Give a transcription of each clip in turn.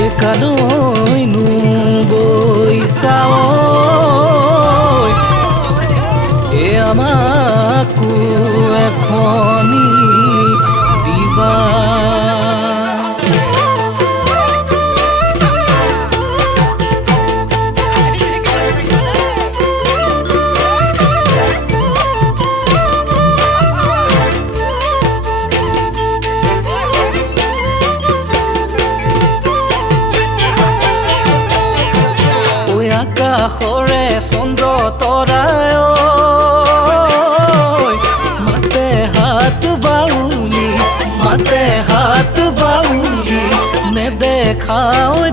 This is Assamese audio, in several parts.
Ekaloi nu boisao e amaku ekhoni diba Hore sondro toray mate hat bauli ne dekha oi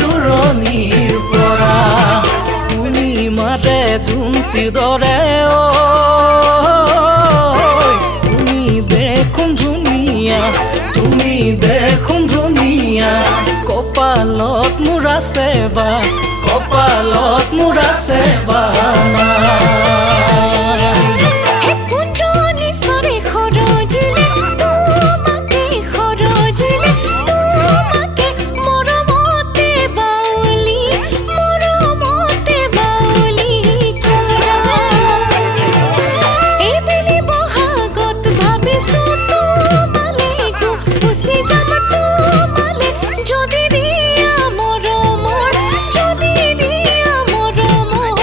duronir pora uni mate junti dore tumi dekhun dunia Kopalot muraseba na He kunjoni sare khorojile tumake moromote bauli kora ebeli bohagot bhabisu tumale go usi jam tumale jodi dia moromor jodi dia moromor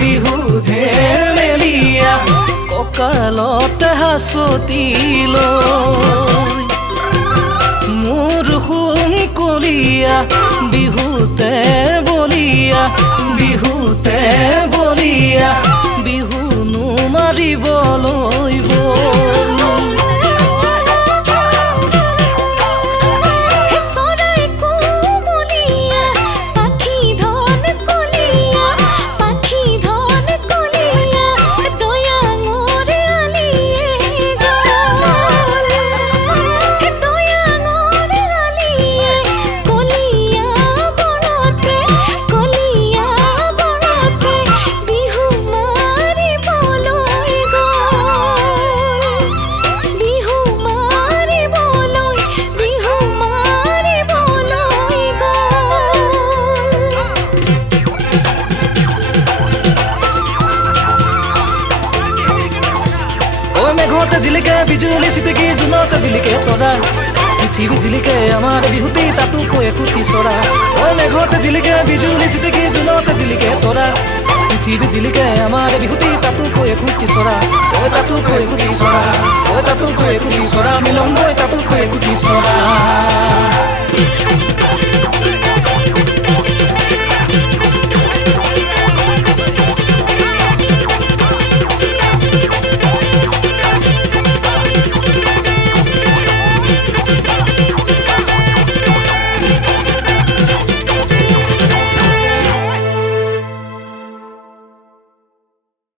বিহুধে মেলিয়া ককালতে হাসতিলো মোৰ হুমকলিয়া বিহুতে বলিয়া বিহু নুমাৰিবলৈ বল মেঘতে জিলিকে বিজুলি চিটিকি জোনতে জিলিকে তৰা পৃথিৱী জিলিকে আমাৰ বিহুতি তাতো কৈ খুটি চৰা ঐ মেঘতে জিলিকে বিজুলি চিটিকি জোনতে জিলিকে তৰা পৃথিৱী জিলিকে আমাৰ বিহুতি তাতো কৈ খুটি চৰা ঐ তাতো কৈ খুটি চৰা মিলন গৈ তাতো কৈ খুটি চৰা